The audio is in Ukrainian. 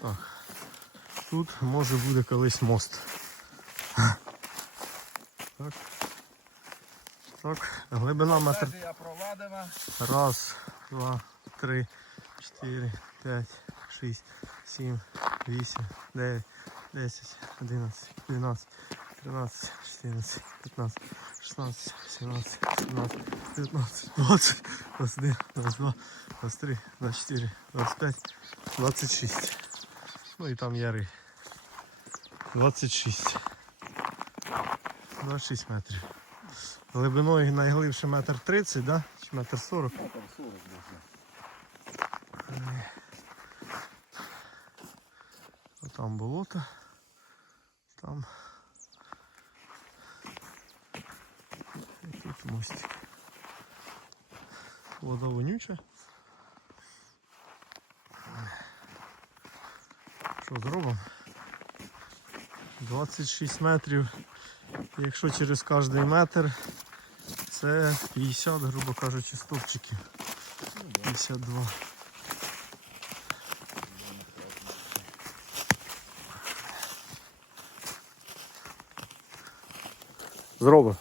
Так. Тут може буде колись мост. Так. Так, глибина метр. Раз, два, три, чотири, п'ять, шість, сім, вісім, дев'ять, десять, одинадцять, дванадцять, тринадцять, чотирнадцять, п'ятнадцять, шістнадцять, сімнадцять, сімнадцять, дев'ятнадцять, двадцять, двадцять один, двадцять два, двадцять три, двадцять чотири, двадцять п'ять, двадцять шість. Ну і там яри. Двадцять шість. Двадцять шість метрів. Глибиною найглибше метр тридцять, да? Чи метр сорок? Ну, там 40 можна. Там болото. Там. І тут мостик. Вода вонюча. Що зробимо? 26 метрів. Якщо через кожний метр, це 50, грубо кажучи, стовпчиків. 52. Зробимо.